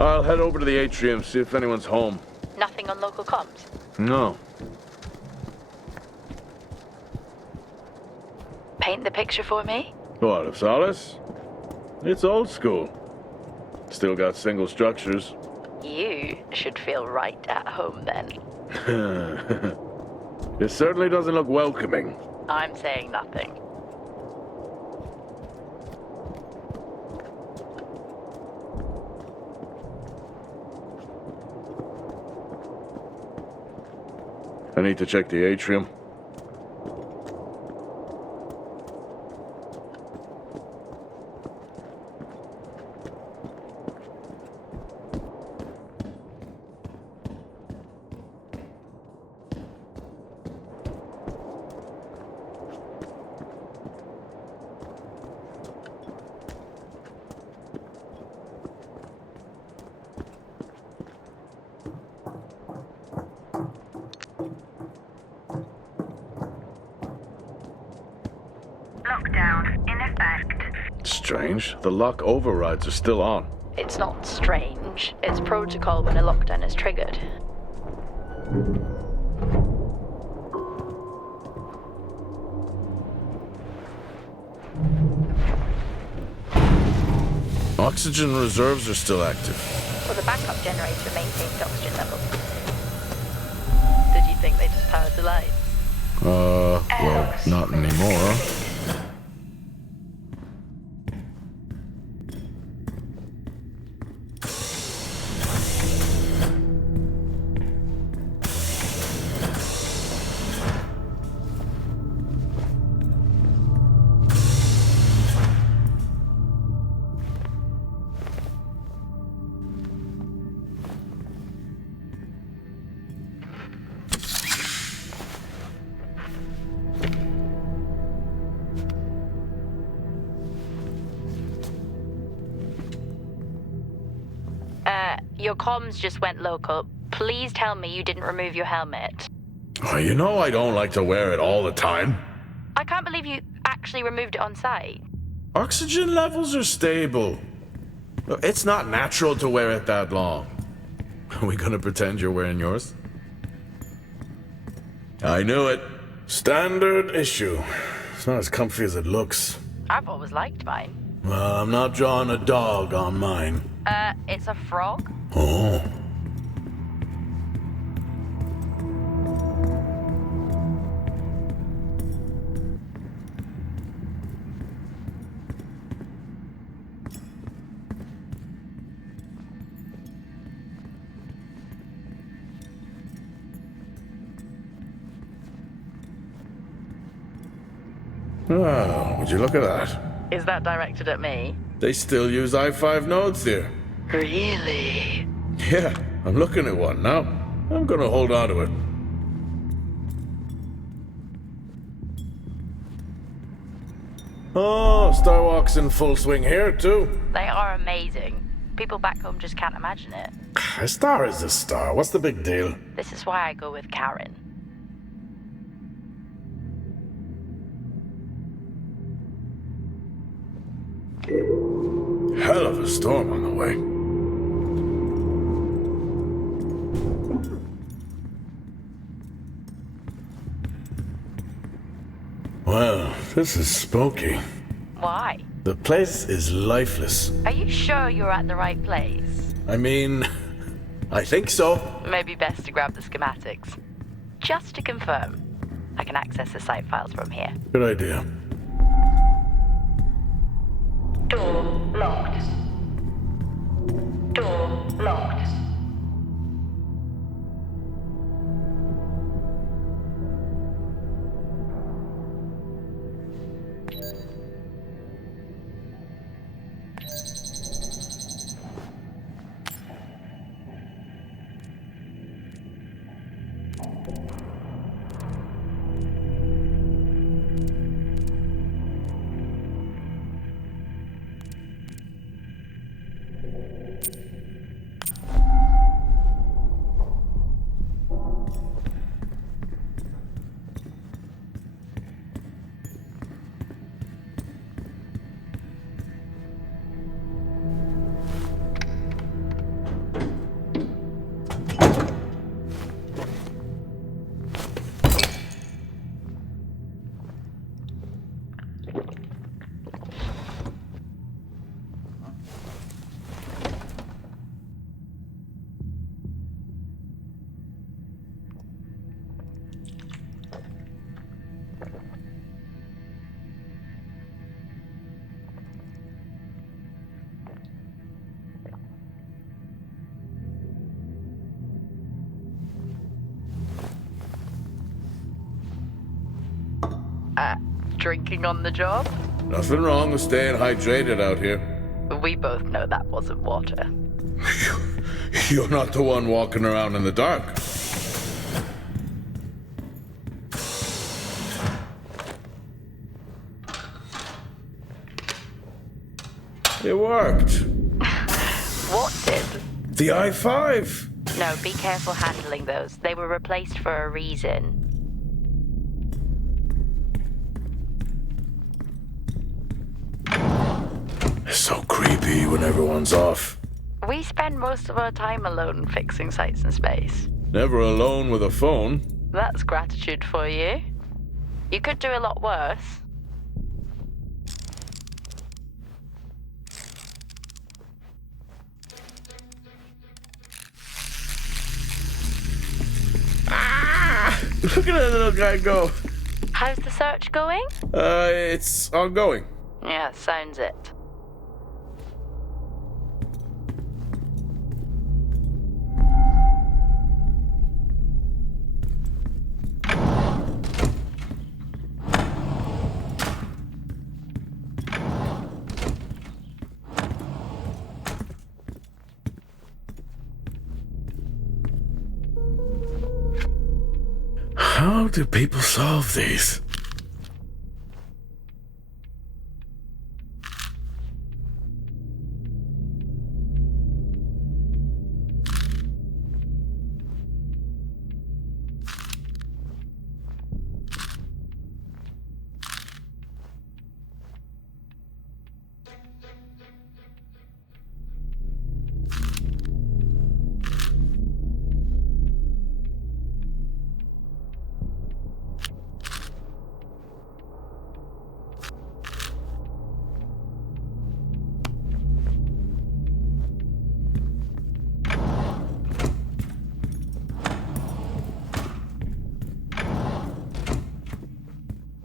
I'll head over to the atrium, see if anyone's home. Nothing on local comms? No. Paint the picture for me? What, of Solis? It's old school. Still got single structures. You should feel right at home then. It certainly doesn't look welcoming. I'm saying nothing. I need to check the atrium. Lockdown in effect. Strange. The lock overrides are still on. It's not strange. It's protocol when a lockdown is triggered. Oxygen reserves are still active. Well, the backup generator maintained oxygen levels. Did you think they just powered the lights? Well, not anymore. Your comms just went local. Please tell me you didn't remove your helmet. Oh, you know I don't like to wear it all the time. I can't believe you actually removed it on site. Oxygen levels are stable. It's not natural to wear it that long. Are we gonna pretend you're wearing yours? I knew it. Standard issue. It's not as comfy as it looks. I've always liked mine. Well, I'm not drawing a dog on mine. It's a frog? Oh. Oh, would you look at that? Is that directed at me? They still use i5 nodes here. Really? Yeah, I'm looking at one now. I'm gonna hold on to it. Oh, Starwalk's in full swing here, too. They are amazing. People back home just can't imagine it. A star is a star. What's the big deal? This is why I go with Karen. Hell of a storm on the way. Well, this is spooky. Why? The place is lifeless. Are you sure you're at the right place? I mean, I think so. Maybe best to grab the schematics. Just to confirm, I can access the site files from here. Good idea. Door locked. Door locked. drinking on the job? Nothing wrong with staying hydrated out here. We both know that wasn't water. You're not the one walking around in the dark. It worked. What did? The I-5. No, be careful handling those. They were replaced for a reason. It's so creepy when everyone's off. We spend most of our time alone fixing sites in space. Never alone with a phone. That's gratitude for you. You could do a lot worse. Look at that little guy go. How's the search going? It's ongoing. Yeah, sounds it. How do people solve these?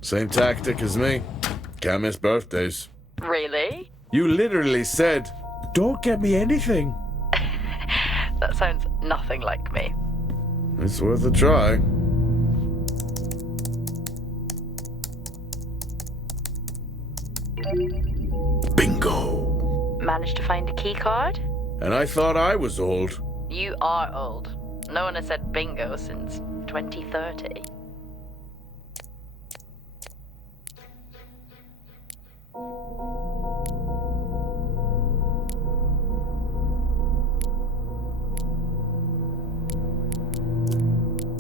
Same tactic as me. Can't miss birthdays. Really? You literally said, "Don't get me anything." That sounds nothing like me. It's worth a try. Bingo. Managed to find a key card? And I thought I was old. You are old. No one has said bingo since 2030.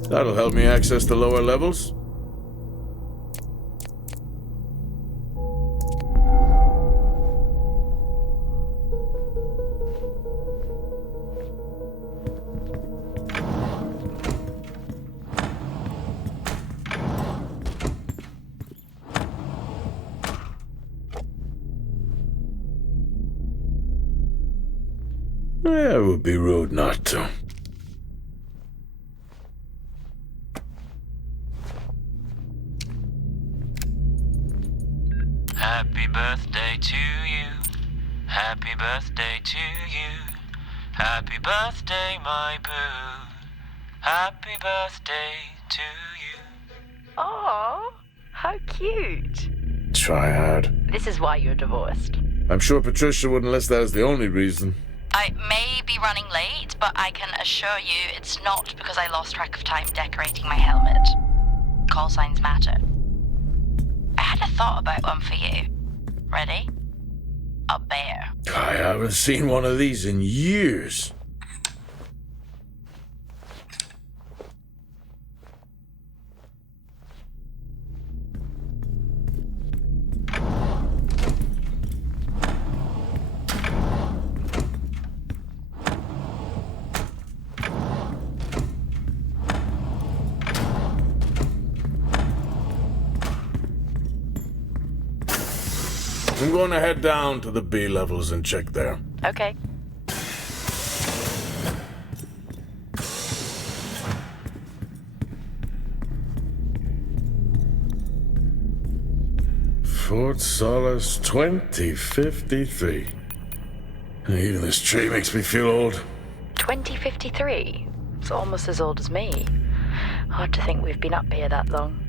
That'll help me access the lower levels. Yeah, it would be rude not to. Happy birthday to you. Happy birthday to you. Happy birthday, my boo. Happy birthday to you. Oh, how cute. Try hard. This is why you're divorced. I'm sure Patricia wouldn't list that as the only reason. I may be running late, but I can assure you it's not because I lost track of time decorating my helmet. Call signs matter. I had a thought about one for you. Ready? A bear. I haven't seen one of these in years. I'm going to head down to the B levels and check there. Okay. Fort Solis 2053. Even this tree makes me feel old. 2053? It's almost as old as me. Hard to think we've been up here that long.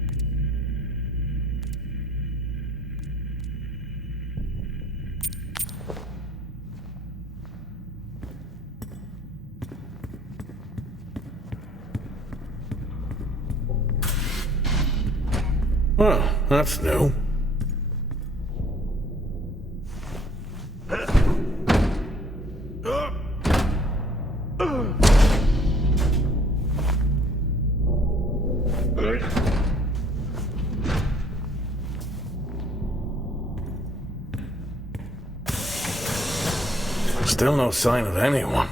Well, that's new. Still no sign of anyone.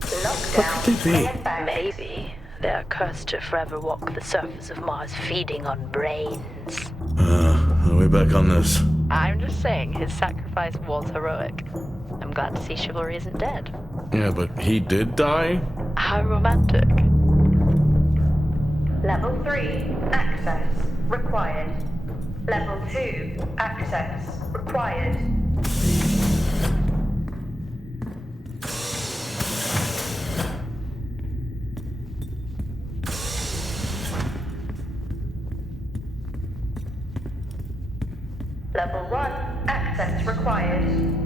Lockdown could they be? in effect. Maybe they're cursed to forever walk the surface of Mars feeding on brains. Are we back on this? I'm just saying his sacrifice was heroic. I'm glad to see chivalry isn't dead. Yeah, but he did die? How romantic. Level 3, access required. Level 2, access required. Level 1, access required.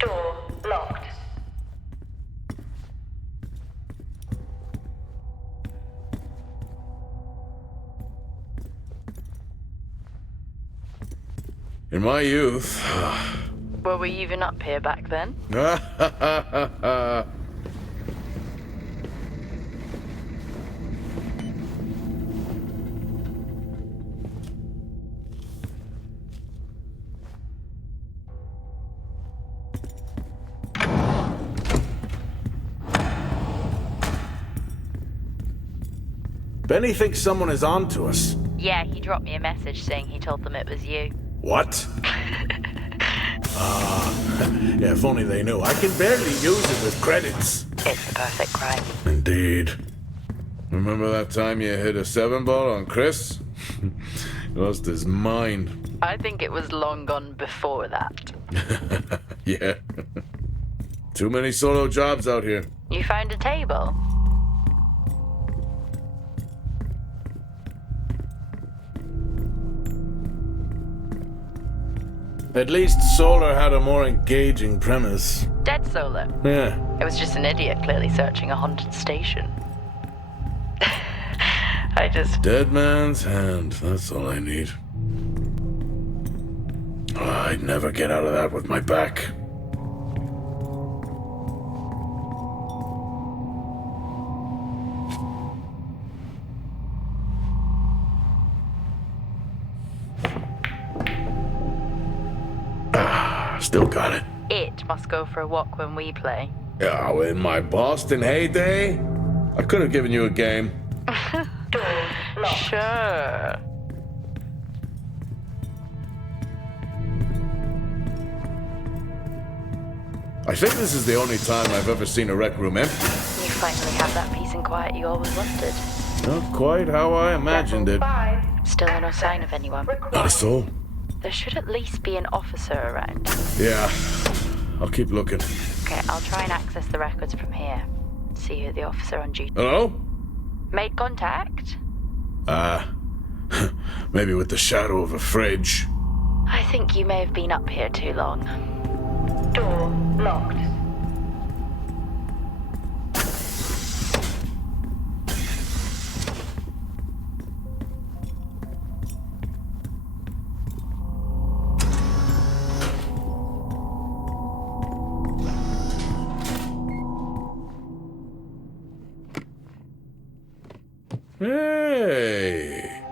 Door locked. In my youth... Were we even up here back then? Benny thinks someone is on to us. Yeah, he dropped me a message saying he told them it was you. What? Yeah, if only they knew. I can barely use it with credits. It's the perfect crime. Indeed. Remember that time you hit a 7-ball on Chris? He lost his mind. I think it was long gone before that. Yeah. Too many solo jobs out here. You found a table? At least Solar had a more engaging premise. Dead Solar. Yeah. It was just an idiot clearly searching a haunted station. Dead man's hand, that's all I need. Oh, I'd never get out of that with my back. Still got it. It must go for a walk when we play. Oh, in my Boston heyday, I could have given you a game. Door locked. Sure. I think this is the only time I've ever seen a rec room empty. You finally have that peace and quiet you always wanted. Not quite how I imagined Level it. 5, Still no access sign of anyone. Not a required. soul. There should at least be an officer around. Yeah, I'll keep looking. Okay, I'll try and access the records from here. See who the officer on duty. Hello? Made contact? Maybe with the shadow of a fridge. I think you may have been up here too long. Door locked. Hey,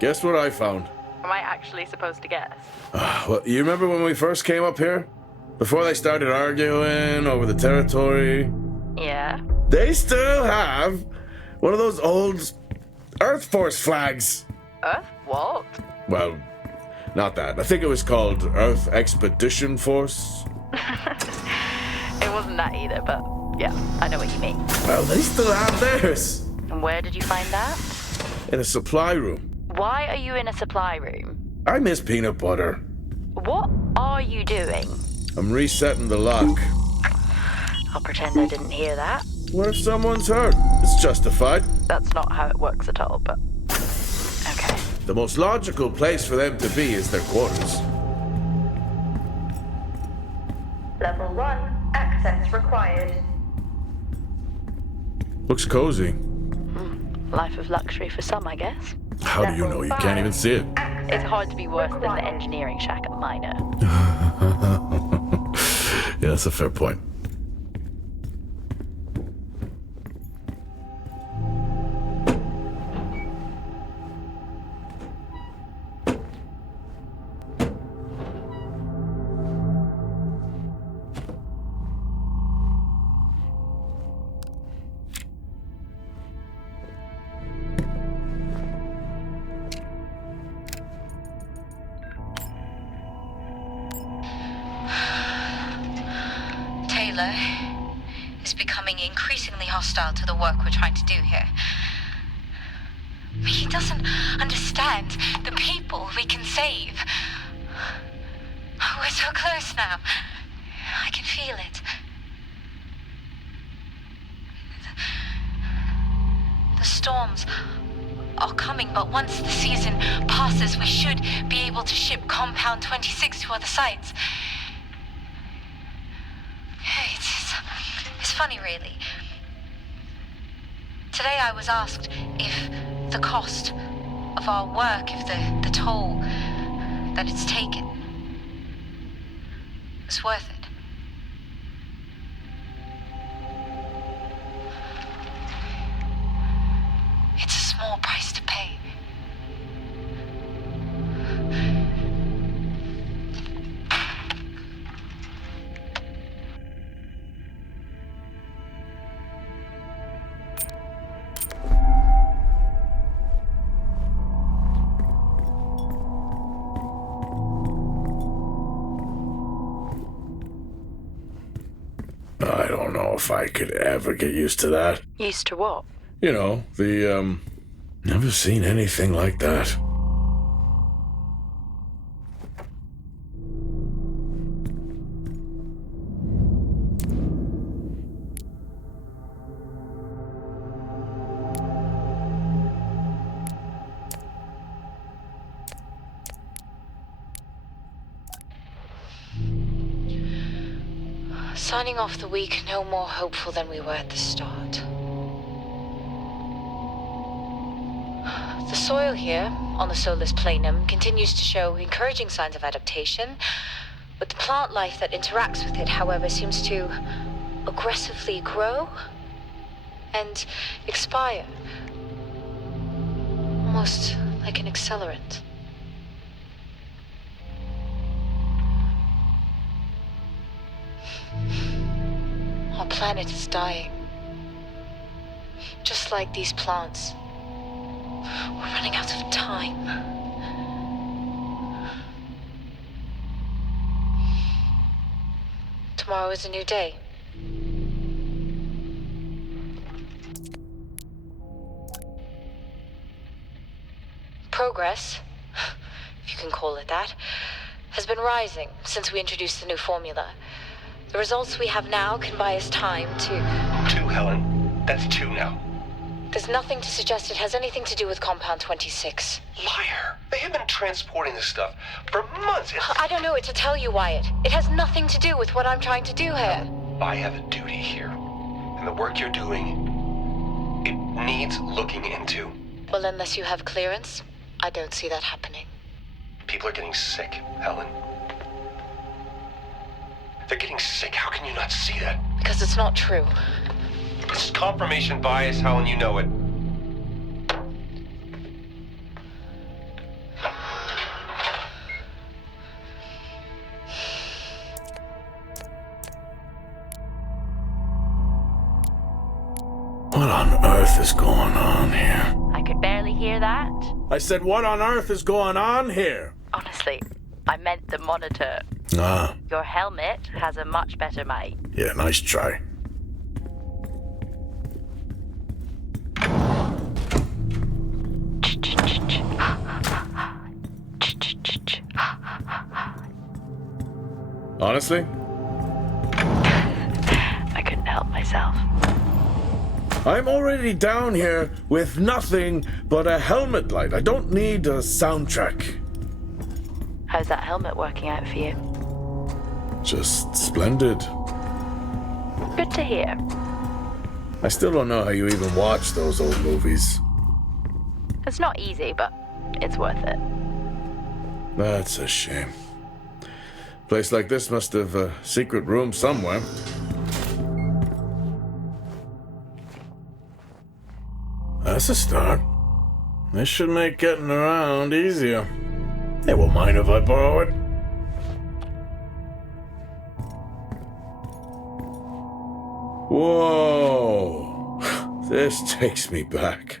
guess what I found? Am I actually supposed to guess? Well, you remember when we first came up here? Before they started arguing over the territory? Yeah? They still have one of those old Earth Force flags. Earth what? Well, Not that. I think it was called Earth Expedition Force. It wasn't that either, but yeah, I know what you mean. Well, they still have theirs. And where did you find that? In a supply room. Why are you in a supply room? I miss peanut butter. What are you doing? I'm resetting the lock. I'll pretend I didn't hear that. What if someone's hurt? It's justified. That's not how it works at all, but... Okay. The most logical place for them to be is their quarters. Level 1, access required. Looks cozy. Life of luxury for some, I guess. How do you know? You can't even see it. It's hard to be worse than the engineering shack at Minor. Yeah, that's a fair point. Taylor is becoming increasingly hostile to the work we're trying to do here. He doesn't understand the people we can save. We're so close now. I can feel it. The storms are coming, but once the season passes, we should be able to ship Compound 26 to other sites. It's funny, really. Today I was asked if the cost of our work, if the toll that it's taken is worth it. It's a small price to pay. I don't know if I could ever get used to that. Used to what? You know, never seen anything like that. Signing off the week no more hopeful than we were at the start. The soil here, on the Solis Planum, continues to show encouraging signs of adaptation, but the plant life that interacts with it, however, seems to aggressively grow and expire. Almost like an accelerant. Our planet is dying. Just like these plants. We're running out of time. Tomorrow is a new day. Progress, if you can call it that, has been rising since we introduced the new formula. The results we have now can buy us time to... 2, Helen. That's 2 now. There's nothing to suggest it has anything to do with Compound 26. Liar. They have been transporting this stuff for months. I don't know what to tell you, Wyatt. It has nothing to do with what I'm trying to do here. I have a duty here. And the work you're doing, it needs looking into. Well, unless you have clearance, I don't see that happening. People are getting sick, Helen. They're getting sick. How can you not see that? Because it's not true. This is confirmation bias, Helen. You know it. What on earth is going on here? I could barely hear that. I said, what on earth is going on here? Honestly, I meant the monitor. Ah, Your helmet has a much better mic. yeah, nice try. Honestly, I couldn't help myself. I'm already down here with nothing but a helmet light. I don't need a soundtrack. How's that helmet working out for you? Just splendid. Good to hear. I still don't know how you even watch those old movies. It's not easy, but it's worth it. That's a shame. Place like this must have a secret room somewhere. That's a start. This should make getting around easier. They won't mind if I borrow it. Whoa! This takes me back.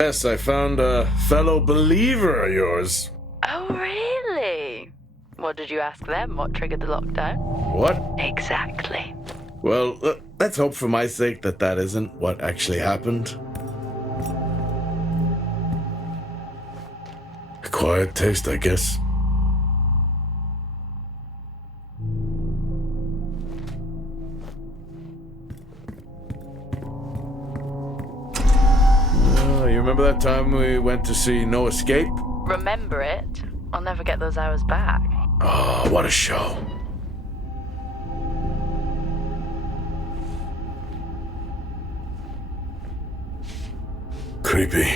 Yes, I found a fellow believer of yours. Oh, really? What did you ask them? What triggered the lockdown? What? Exactly. Well, let's hope for my sake that that isn't what actually happened. Acquired taste, I guess. You remember that time we went to see No Escape? Remember it? I'll never get those hours back. Oh, what a show. Creepy.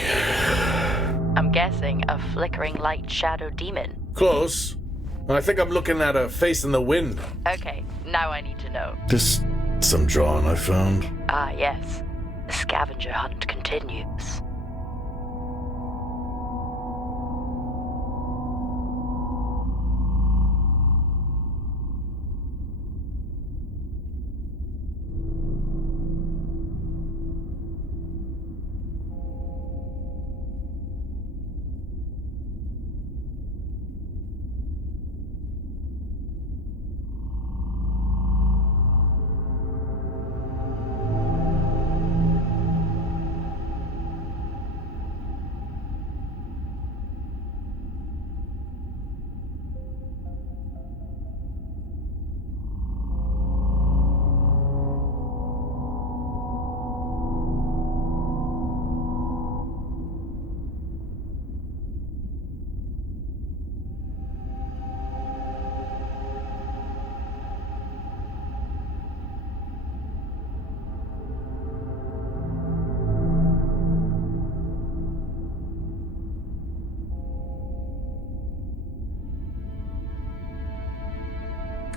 I'm guessing a flickering light shadow demon. Close. I think I'm looking at a face in the wind. Okay, now I need to know. Just some drawing I found. Ah, yes. The scavenger hunt continues.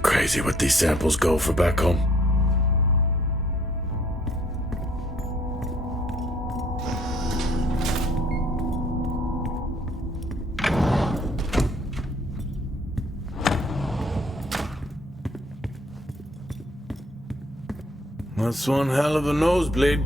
Crazy what these samples go for back home. That's one hell of a nosebleed.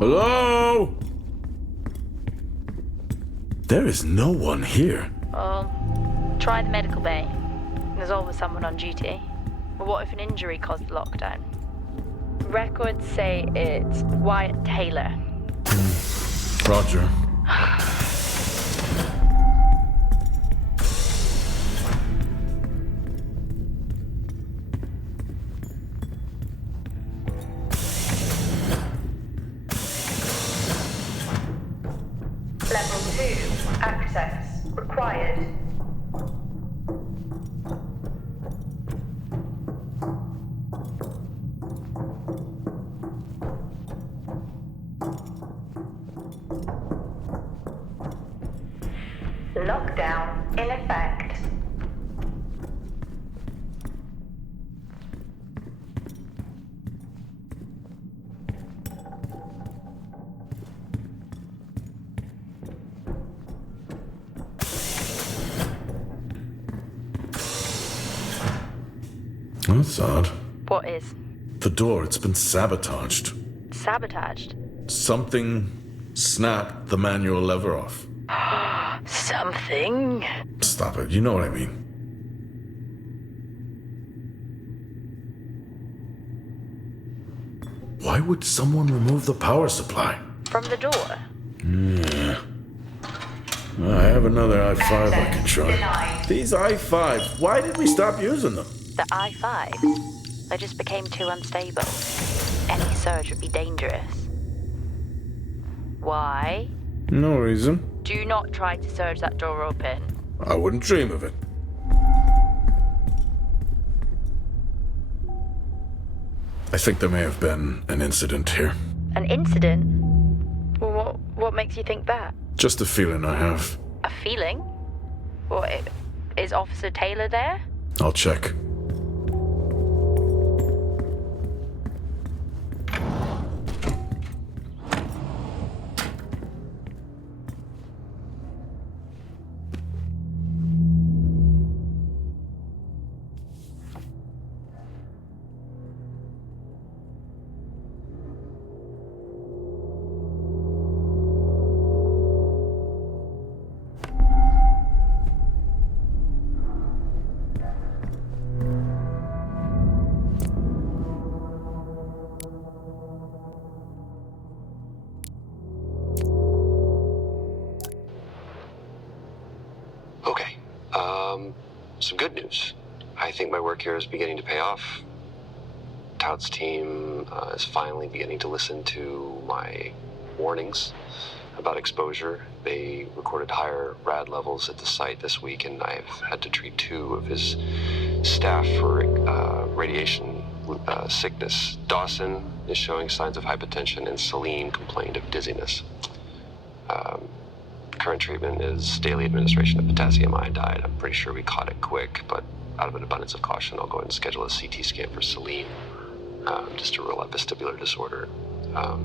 Hello? There is no one here. Try the medical bay. There's always someone on duty. But what if an injury caused the lockdown? Records say it's Wyatt Taylor. Roger. Level 2. Access required. Lockdown in effect. That's odd. What is? The door, it's been sabotaged. Sabotaged? Something snapped the manual lever off. Something? Stop it, you know what I mean. Why would someone remove the power supply? From the door? Yeah. I have another i5 I can try. Denied. These i5s, why did we stop using them? The I-5s? They just became too unstable. Any surge would be dangerous. Why? No reason. Do not try to surge that door open. I wouldn't dream of it. I think there may have been an incident here. An incident? Well, what makes you think that? Just a feeling I have. A feeling? What, is Officer Taylor there? I'll check. Okay. Some good news. I think my work here is beginning to pay off. Tout's team is finally beginning to listen to my warnings about exposure. They recorded higher rad levels at the site this week, and I've had to treat 2 of his staff for radiation sickness. Dawson is showing signs of hypotension, and Celine complained of dizziness. Current treatment is daily administration of potassium iodide. I'm pretty sure we caught it quick, but out of an abundance of caution, I'll go ahead and schedule a CT scan for Celine, just to rule out vestibular disorder. I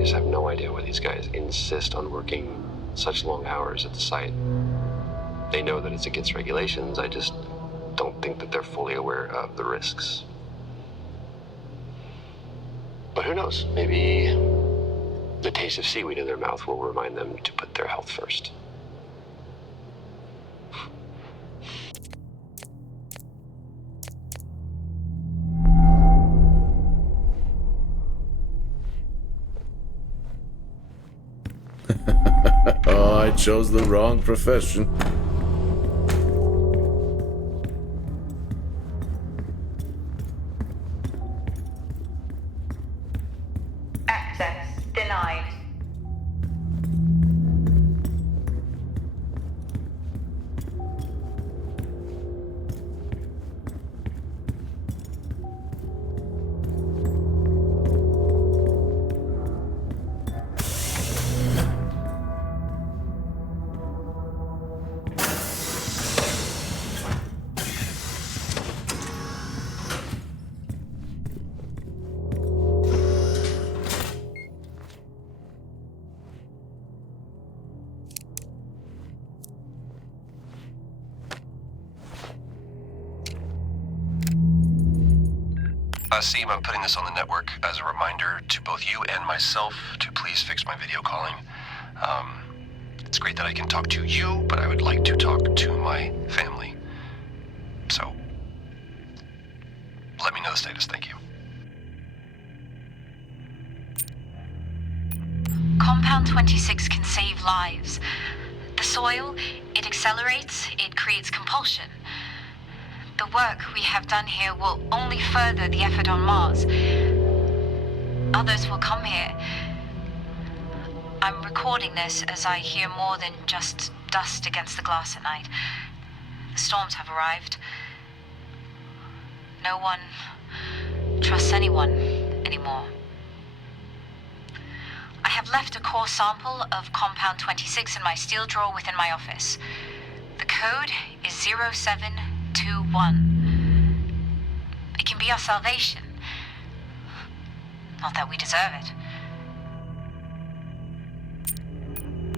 just have no idea why these guys insist on working such long hours at the site. They know that it's against regulations. I just don't think that they're fully aware of the risks. But who knows? Maybe the taste of seaweed in their mouth will remind them to put their health first. Oh, I chose the wrong profession. Access denied. Seem, I'm putting this on the network as a reminder to both you and myself to please fix my video calling. It's great that I can talk to you, but I would like to talk to my family. So, let me know the status. Thank you. Compound 26 can save lives. The soil, it accelerates, it creates compulsion. The work we have done here will only further the effort on Mars. Others will come here. I'm recording this as I hear more than just dust against the glass at night. The storms have arrived. No one trusts anyone anymore. I have left a core sample of Compound 26 in my steel drawer within my office. The code is 0721. It can be our salvation. Not that we deserve it.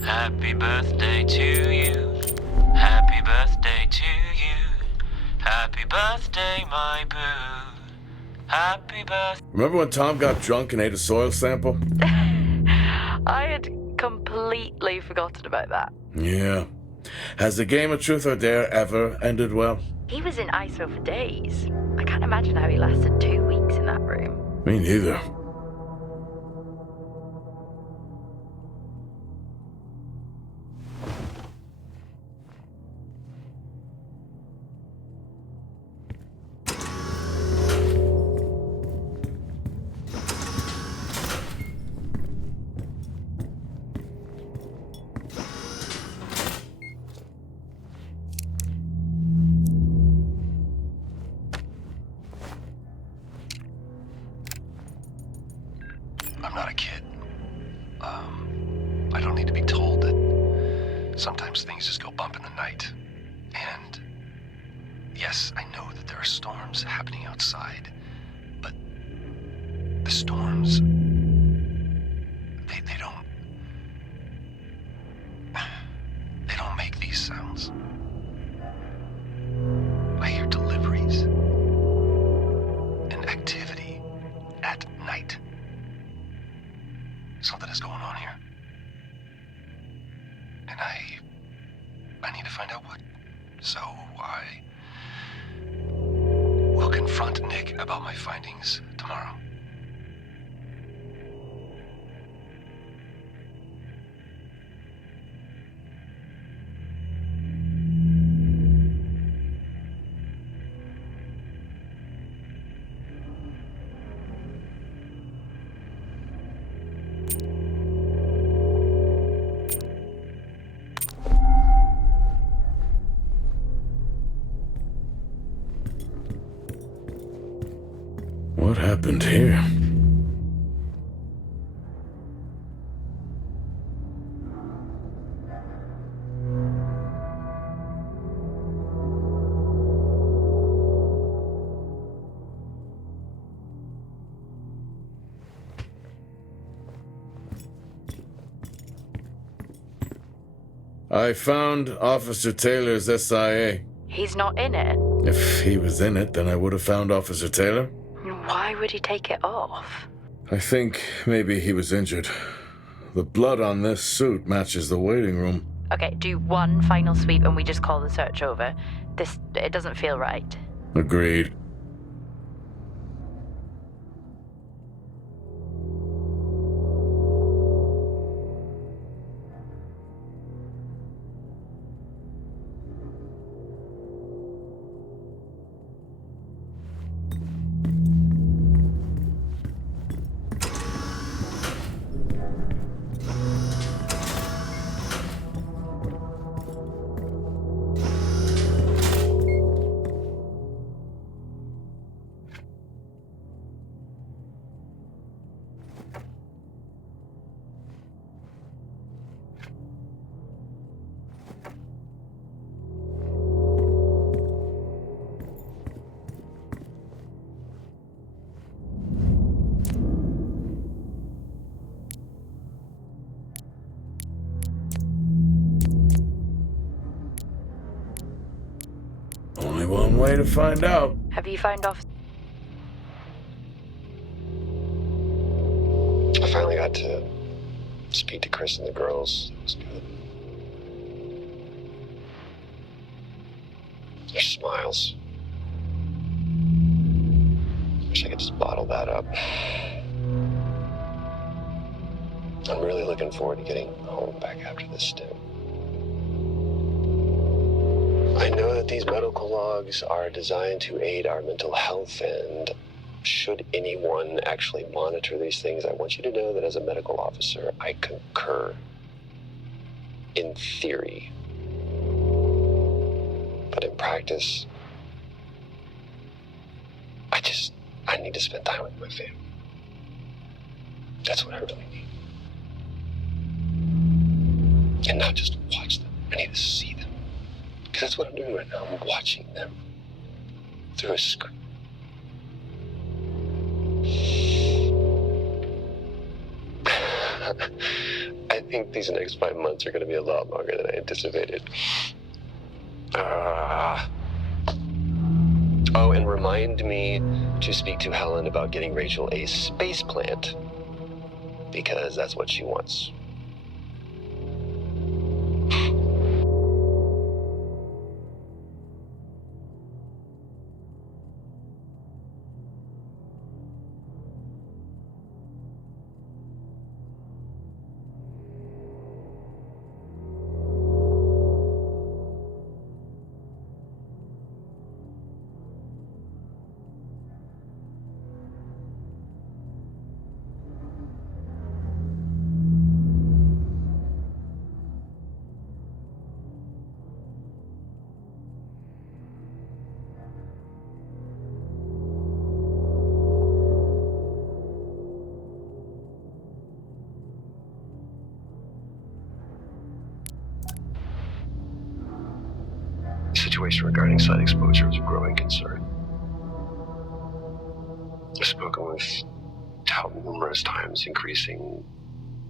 Happy birthday to you. Happy birthday to you. Happy birthday, my boo. Happy birthday. Remember when Tom got drunk and ate a soil sample? I had completely forgotten about that. Yeah. Has the game of Truth or Dare ever ended well? He was in ISO for days. I can't imagine how he lasted 2 weeks in that room. Me neither. I'm not a kid. I don't need to be told that sometimes things just go bump in the night. And yes, I know that there are storms happening outside, but the storms, they don't make these sounds. I hear deliveries and activity at night. Something is going on here. And I need to find out what. So I will confront Nick about my findings tomorrow. What happened here? I found Officer Taylor's SIA. He's not in it. If he was in it, then I would have found Officer Taylor. Why would he take it off? I think maybe he was injured. The blood on this suit matches the waiting room. Okay, do one final sweep and we just call the search over. It doesn't feel right. Agreed. Only one way to find out. Have you found off? I finally got to speak to Chris and the girls. It was good. Their smiles. Wish I could just bottle that up. I'm really looking forward to getting home back after this stint. I know that these medical logs are designed to aid our mental health, and should anyone actually monitor these things, I want you to know that as a medical officer, I concur. In theory. But in practice, I need to spend time with my family. That's what I really need. And not just watch them. I need to see them. Because that's what I'm doing right now. I'm watching them through a screen. I think these next 5 months are going to be a lot longer than I anticipated. Oh, and remind me to speak to Helen about getting Rachel a space plant, because that's what she wants. The situation regarding site exposure is a growing concern. I've spoken with Tout numerous times, increasing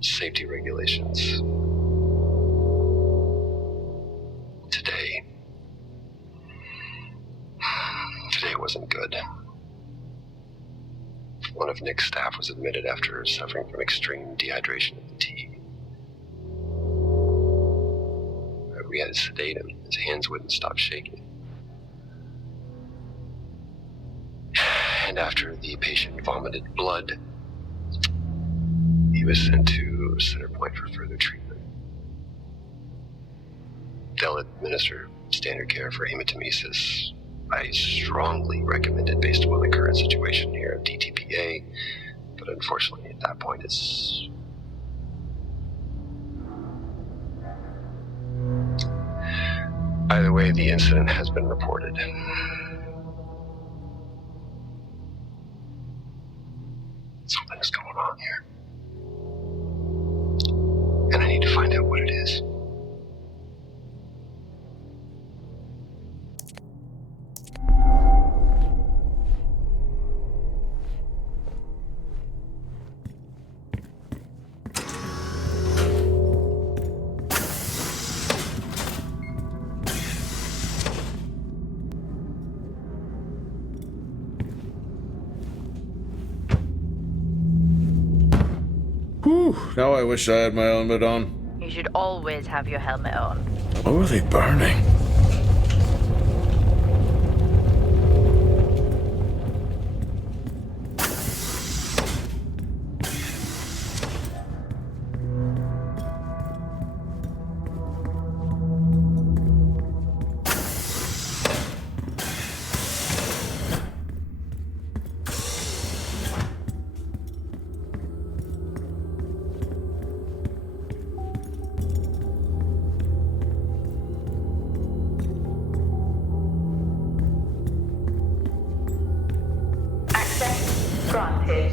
safety regulations. Today wasn't good. One of Nick's staff was admitted after suffering from extreme dehydration and fatigue. We had to sedate him. His hands wouldn't stop shaking. And after the patient vomited blood, he was sent to Center Point for further treatment. They'll administer standard care for hematemesis. I strongly recommend it based upon the current situation here at DTPA, but unfortunately at that point it's... Either way, the incident has been reported. Something's going on here. And I need to find out what it is. Whew, now I wish I had my helmet on. You should always have your helmet on. What were they burning? Granted.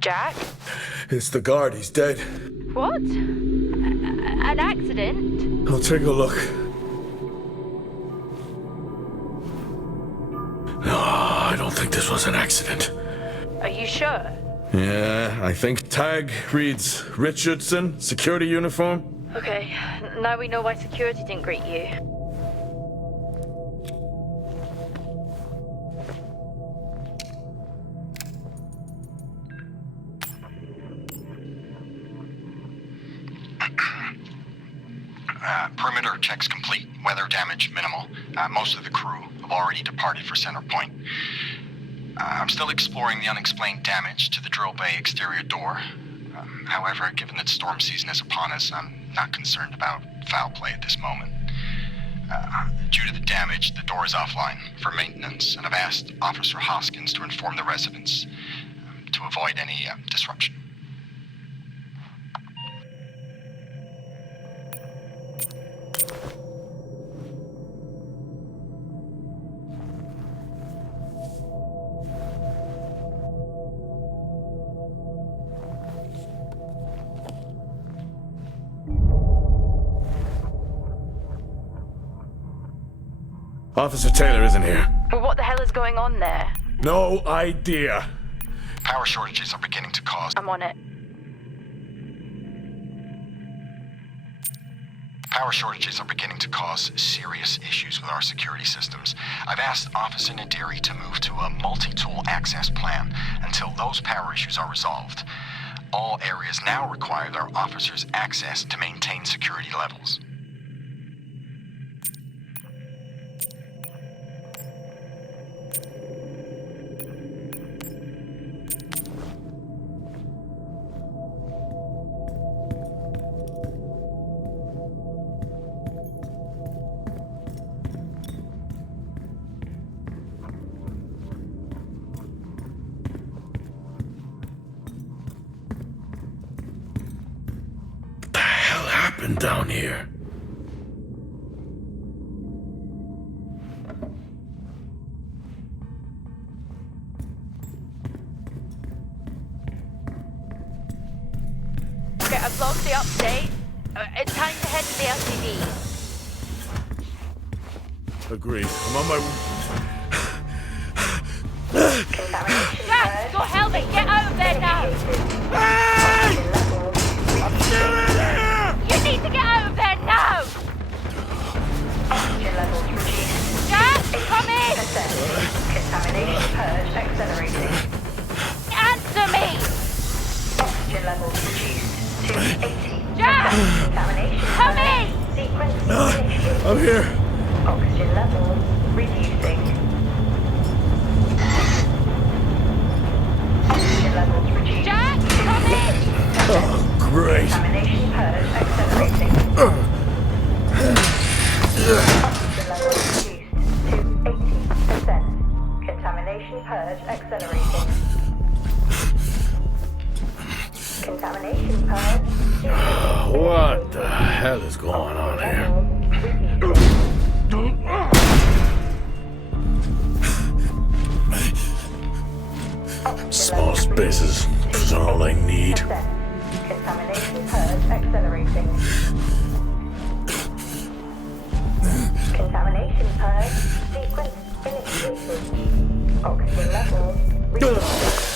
Jack? It's the guard. He's dead. What? An accident? I'll take a look. don't think this was an accident. Are you sure? Yeah, I think tag reads Richardson, security uniform. Okay, now we know why security didn't greet you. Perimeter checks complete. Weather damage minimal. Most of the crew have already departed for Center Point. I'm still exploring the unexplained damage to the drill bay exterior door. However, given that storm season is upon us, I'm not concerned about foul play at this moment. Due to the damage, the door is offline for maintenance, and I've asked Officer Hoskins to inform the residents to avoid any disruption. Officer Taylor isn't here. But what the hell is going on there? No idea. Power shortages are beginning to cause... I'm on it. Power shortages are beginning to cause serious issues with our security systems. I've asked Officer Nadiri to move to a multi-tool access plan until those power issues are resolved. All areas now require their officers access to maintain security levels. Down here. Okay, I've logged the update. It's time to head to the LCD. Agreed. I'm on my... Jack, your helmet! Get out of there now! Hey! I'm still in here! You need to get out of there now! Oxygen levels reduced. Jack, come in! Contamination purge accelerating. Answer me! Oxygen levels reduced to 80. Jack! Contamination Come purge in! sequence initiated. I'm here. Oxygen levels reducing. Oxygen levels reduced. Jack, come in! Oh, great. Contamination purge accelerating. Oxygen levels reduced to 80%. Contamination purge accelerating. Contamination purge. What the hell is going on here? Small spaces is all I need. Contamination purge accelerating. Contamination purge sequence initiated. Oxygen levels reducing.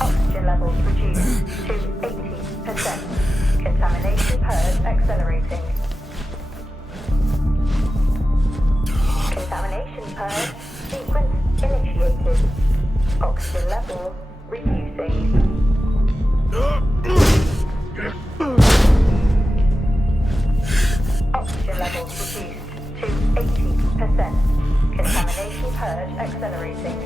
Oxygen levels reduced to 80%. Contamination purge accelerating. Contamination purge sequence initiated. Oxygen level reducing. Oxygen levels reduced to 80%. Contamination purge accelerating.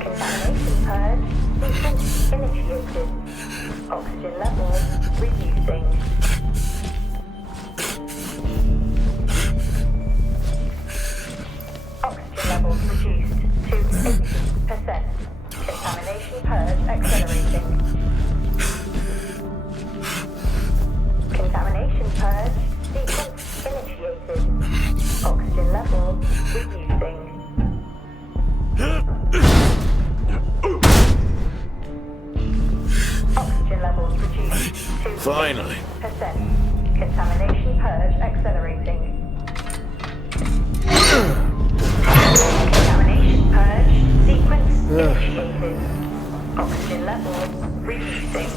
Contamination purge sequence initiated. Oxygen levels reducing. Oxygen levels reduced to 80%. Contamination purge accelerating. Contamination purge sequence initiated. Oxygen levels reducing. Oxygen Oxygen levels reduced to Finally. 80%. Contamination purge accelerating. Contamination purge sequence initiated. Oxygen levels reducing.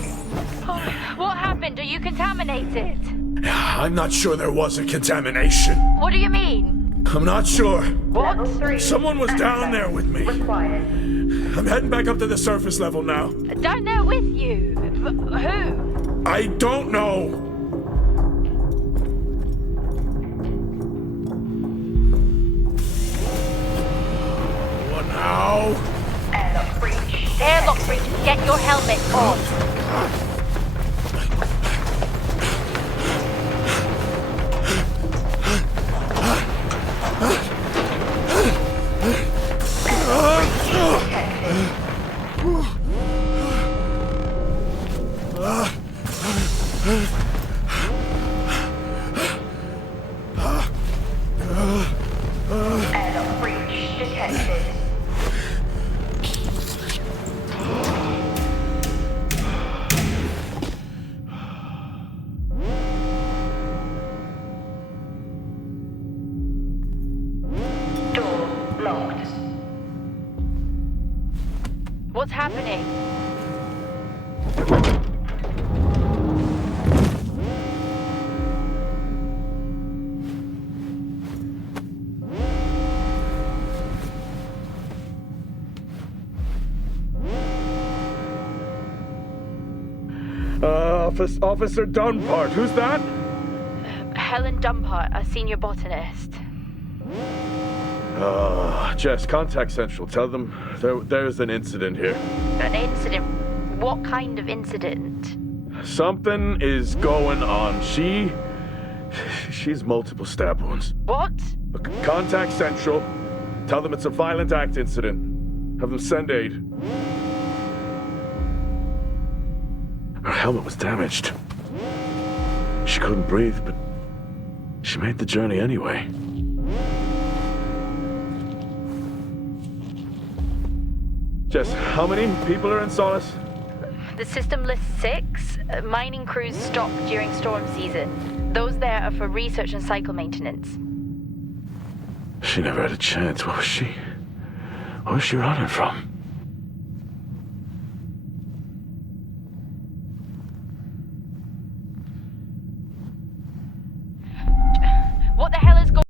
What happened? Are you contaminated? I'm not sure there was a contamination. What do you mean? I'm not sure. What? Level 3. Someone was down there with me. Required. I'm heading back up to the surface level now. Down there with you? Who? I don't know. What now? Airlock breach. Airlock breach. Get your helmet on. Airlock breach detected. Door locked. What's happening? Officer Dunpart, who's that? Helen Dumpart, a senior botanist. Jess, contact Central. Tell them there's an incident here. An incident? What kind of incident? Something is going on. She's multiple stab wounds. What? Contact Central. Tell them it's a violent act incident. Have them send aid. Her helmet was damaged. She couldn't breathe, but she made the journey anyway. Jess, how many people are in Solis? The system lists 6. Mining crews stop during storm season. Those there are for research and cycle maintenance. She never had a chance. What was she running from? What the hell is going